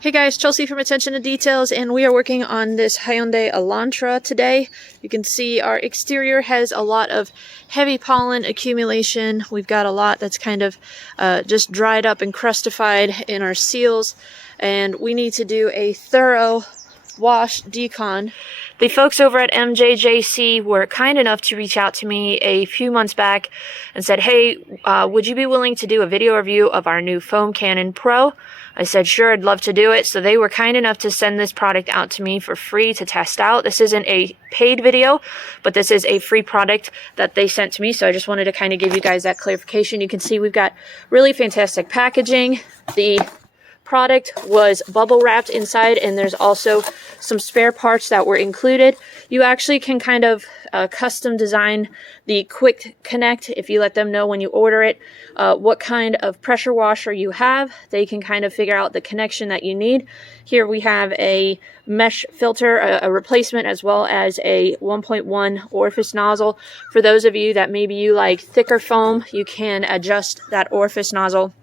Hey guys, Chelsea from Attention to Details, and we are working on this Hyundai Elantra today. You can see our exterior has a lot of heavy pollen accumulation. We've got a lot that's kind of just dried up and crustified in our seals, and we need to do a thorough wash decon. The folks over at MJJC were kind enough to reach out to me a few months back and said, hey, would you be willing to do a video review of our new FOAMCANNON Pro? I said, sure, I'd love to do it. So they were kind enough to send this product out to me for free to test out. This isn't a paid video, but this is a free product that they sent to me. So I just wanted to kind of give you guys that clarification. You can see we've got really fantastic packaging. The product was bubble wrapped inside, and there's also some spare parts that were included. You actually can kind of custom design the quick connect if you let them know when you order it what kind of pressure washer you have. They can kind of figure out the connection that you need. Here we have a mesh filter, a replacement, as well as a 1.1 orifice nozzle. For those of you that maybe you like thicker foam, you can adjust that orifice nozzle.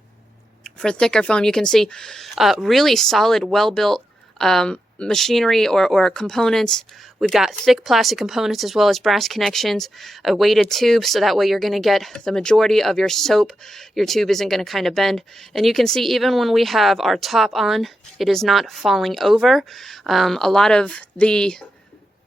For thicker foam, you can see really solid, well-built machinery or components. We've got thick plastic components as well as brass connections, a weighted tube, so that way you're going to get the majority of your soap. Your tube isn't going to kind of bend. And you can see even when we have our top on, it is not falling over. A lot of the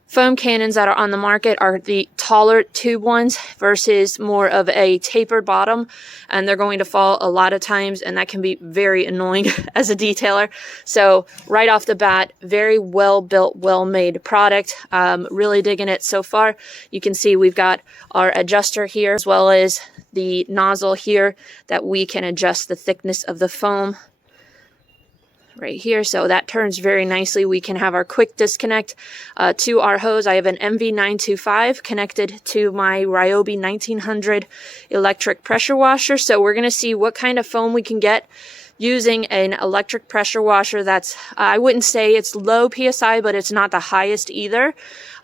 foam cannons that are on the market are the taller tube ones versus more of a tapered bottom, and they're going to fall a lot of times, and that can be very annoying as a detailer. So right off the bat, very well built, well made product. Really digging it so far. You can see we've got our adjuster here as well as the nozzle here that we can adjust the thickness of the foam right here, so that turns very nicely. We can have our quick disconnect to our hose. I have an MV925 connected to my Ryobi 1900 electric pressure washer, so we're going to see what kind of foam we can get using an electric pressure washer that's, I wouldn't say it's low PSI, but it's not the highest either.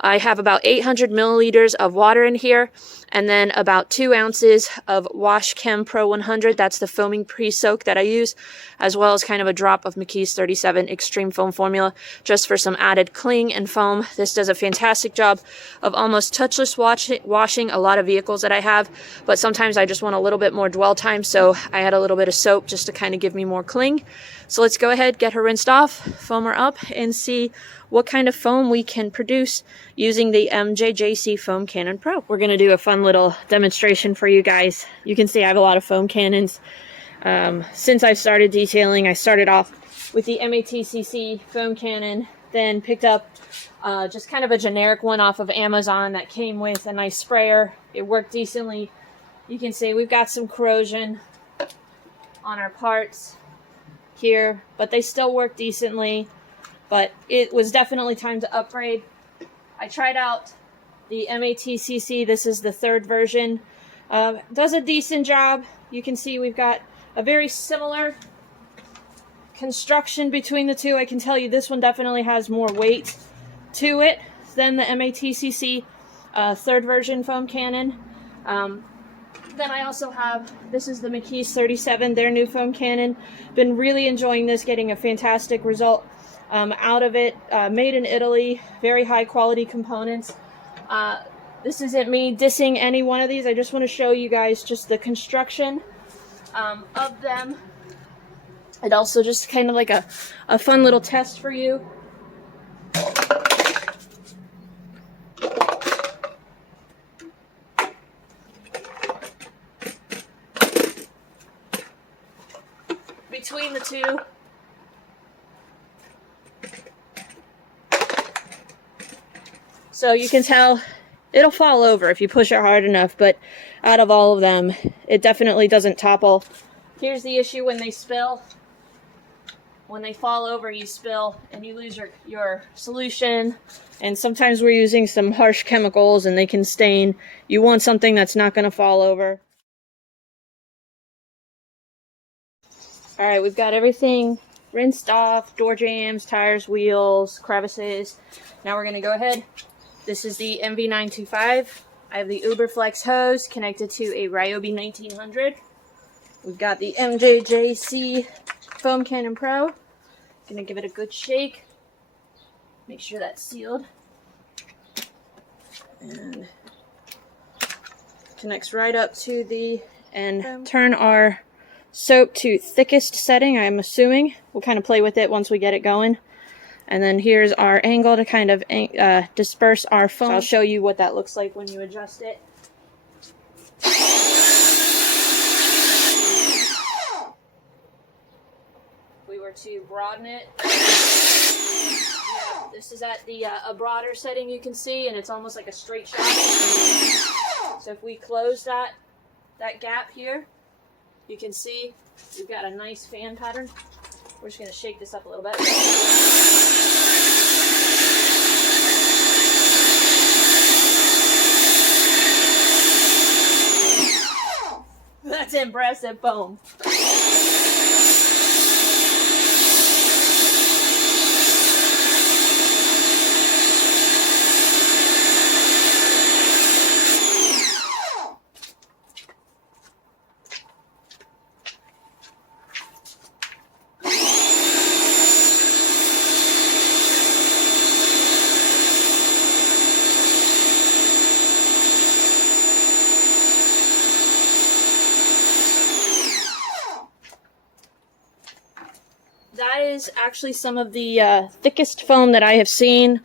I have about 800 milliliters of water in here, and then about 2 ounces of Wash Chem Pro 100. That's the foaming pre-soak that I use, as well as kind of a drop of McKee's 37 Extreme Foam Formula, just for some added cling and foam. This does a fantastic job of almost touchless washing a lot of vehicles that I have, but sometimes I just want a little bit more dwell time, so I add a little bit of soap just to kind of give me more cling. So let's go ahead, get her rinsed off, foam her up, and see what kind of foam we can produce using the MJJC FOAMCANNON Pro. We're going to do a fun little demonstration for you guys. You can see I have a lot of foam cannons. Since I started detailing, I started off with the MATCC FOAMCANNON, then picked up just kind of a generic one off of Amazon that came with a nice sprayer. It worked decently. You can see we've got some corrosion on our parts here, but they still work decently. But it was definitely time to upgrade. I tried out the MATCC. This is the 3rd version. Does a decent job. You can see we've got a very similar construction between the two. I can tell you this one definitely has more weight to it than the MATCC 3rd version FOAMCANNON. Then I also have, this is the McKee's 37, their new FOAMCANNON. Been really enjoying this, getting a fantastic result out of it. Made in Italy, very high quality components. This isn't me dissing any one of these. I just want to show you guys just the construction of them. And also just kind of like a fun little test for you. Between the two, so you can tell it'll fall over if you push it hard enough, but out of all of them, it definitely doesn't topple. Here's the issue when they spill. When they fall over, you spill and you lose your solution. And sometimes we're using some harsh chemicals and they can stain. You want something that's not going to fall over. Alright, we've got everything rinsed off, door jambs, tires, wheels, crevices. Now we're going to go ahead. This is the MV925. I have the Uberflex hose connected to a Ryobi 1900. We've got the MJJC FOAMCANNON Pro Gonna give it a good shake. Make sure that's sealed. And connects right up to the, and turn our soap to thickest setting, I'm assuming. We'll kind of play with it once we get it going. And then here's our angle to kind of disperse our foam. So I'll show you what that looks like when you adjust it. If we were to broaden it, yeah, this is at the a broader setting, you can see, and it's almost like a straight shot. So if we close that gap here, you can see we've got a nice fan pattern. We're just going to shake this up a little bit. That's impressive foam. That is actually some of the thickest foam that I have seen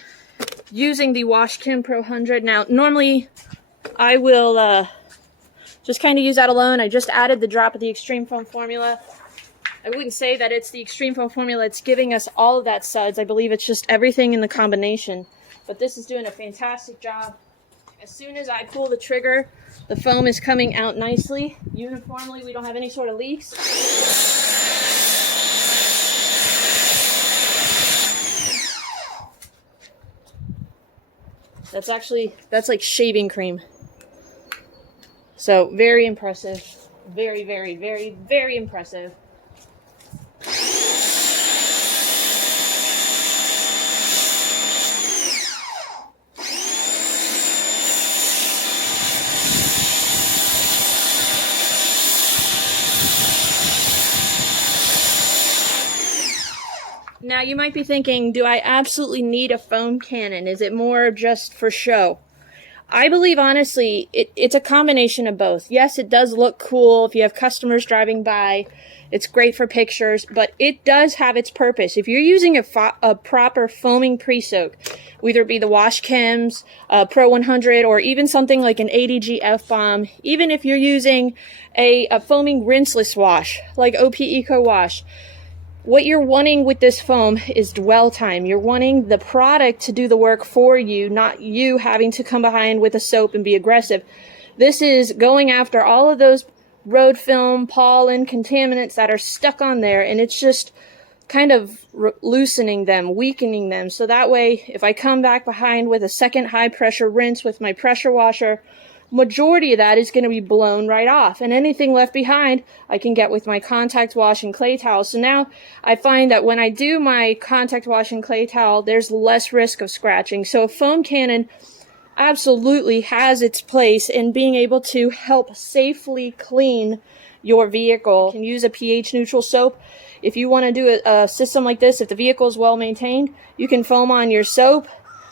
using the Washkin Pro 100. Now, normally I will just kind of use that alone. I just added the drop of the Extreme Foam formula. I wouldn't say that it's the Extreme Foam formula that's giving us all of that suds. I believe it's just everything in the combination. But this is doing a fantastic job. As soon as I pull the trigger, the foam is coming out nicely, uniformly. We don't have any sort of leaks. That's like shaving cream. So very impressive. Very, very, very, very impressive. Now you might be thinking, do I absolutely need a foam cannon? Is it more just for show? I believe honestly, it's a combination of both. Yes, it does look cool if you have customers driving by. It's great for pictures, but it does have its purpose. If you're using a proper foaming pre-soak, whether it be the Washkin's Pro 100 or even something like an ADG F-Bomb, even if you're using a foaming rinseless wash like OP Eco Wash, what you're wanting with this foam is dwell time. You're wanting the product to do the work for you, not you having to come behind with a soap and be aggressive. This is going after all of those road film, pollen, contaminants that are stuck on there, and it's just kind of loosening them, weakening them. So that way, if I come back behind with a second high pressure rinse with my pressure washer, majority of that is going to be blown right off, and anything left behind I can get with my contact wash and clay towel. So now I find that when I do my contact wash and clay towel, there's less risk of scratching. So a foam cannon absolutely has its place in being able to help safely clean your vehicle. You can use a pH neutral soap. If you want to do a system like this, if the vehicle is well maintained, you can foam on your soap.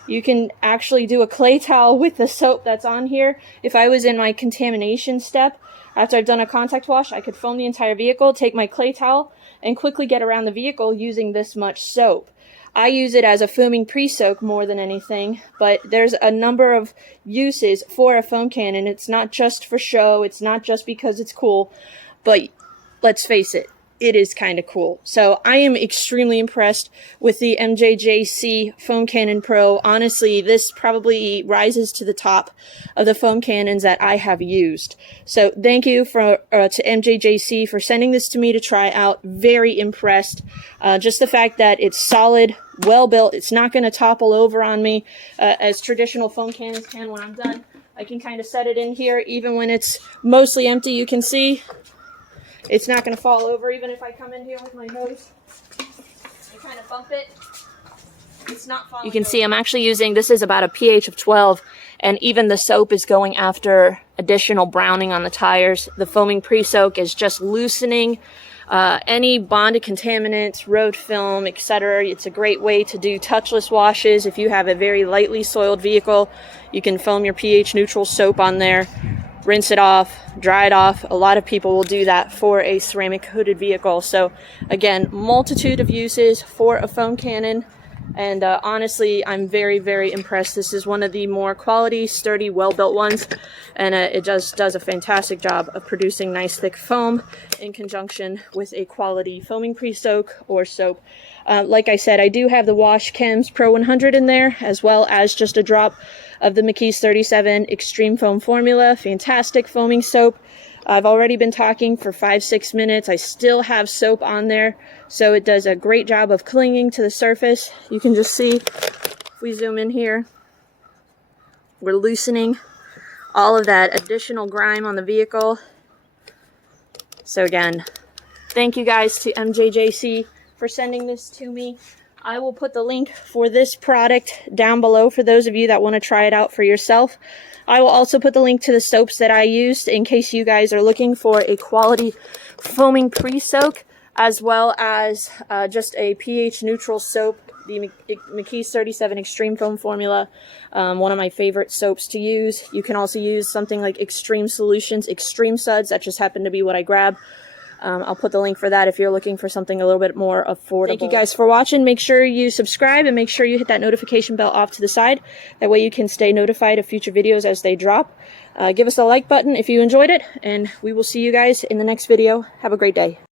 You can actually do a clay towel with the soap that's on here. If I was in my contamination step, after I've done a contact wash, I could foam the entire vehicle, take my clay towel, and quickly get around the vehicle using this much soap. I use it as a foaming pre-soak more than anything, but there's a number of uses for a foam cannon. It's not just for show, it's not just because it's cool, but let's face it, it is kind of cool. So I am extremely impressed with the MJJC Foam Cannon Pro. Honestly, this probably rises to the top of the foam cannons that I have used. So thank you to MJJC for sending this to me to try out. Very impressed. Just the fact that it's solid, well built. It's not going to topple over on me as traditional foam cannons can. When I'm done, I can kind of set it in here. Even when it's mostly empty, you can see it's not going to fall over. Even if I come in here with my hose and kind of bump it, it's not falling over. You can see I'm actually using, this is about a pH of 12, and even the soap is going after additional browning on the tires. The foaming pre-soak is just loosening any bonded contaminants, road film, etc. It's a great way to do touchless washes. If you have a very lightly soiled vehicle, you can foam your pH neutral soap on there, rinse it off, dry it off. A lot of people will do that for a ceramic hooded vehicle. So again, multitude of uses for a foam cannon. And honestly, I'm very, very impressed. This is one of the more quality, sturdy, well-built ones. And it just does a fantastic job of producing nice thick foam in conjunction with a quality foaming pre-soak or soap. Like I said, I do have the Wash Chems Pro 100 in there, as well as just a drop of the McKee's 37 Extreme Foam Formula. Fantastic foaming soap. I've already been talking for 5-6 minutes. I still have soap on there, so it does a great job of clinging to the surface. You can just see, if we zoom in here, we're loosening all of that additional grime on the vehicle. So again, thank you guys to MJJC for sending this to me. I will put the link for this product down below for those of you that want to try it out for yourself. I will also put the link to the soaps that I used in case you guys are looking for a quality foaming pre-soak, as well as just a pH neutral soap, the McKee's 37 Extreme Foam Formula, one of my favorite soaps to use. You can also use something like Extreme Solutions Extreme Suds. That just happened to be what I grabbed. I'll put the link for that if you're looking for something a little bit more affordable. Thank you guys for watching. Make sure you subscribe and make sure you hit that notification bell off to the side. That way you can stay notified of future videos as they drop. Give us a like button if you enjoyed it, and we will see you guys in the next video. Have a great day.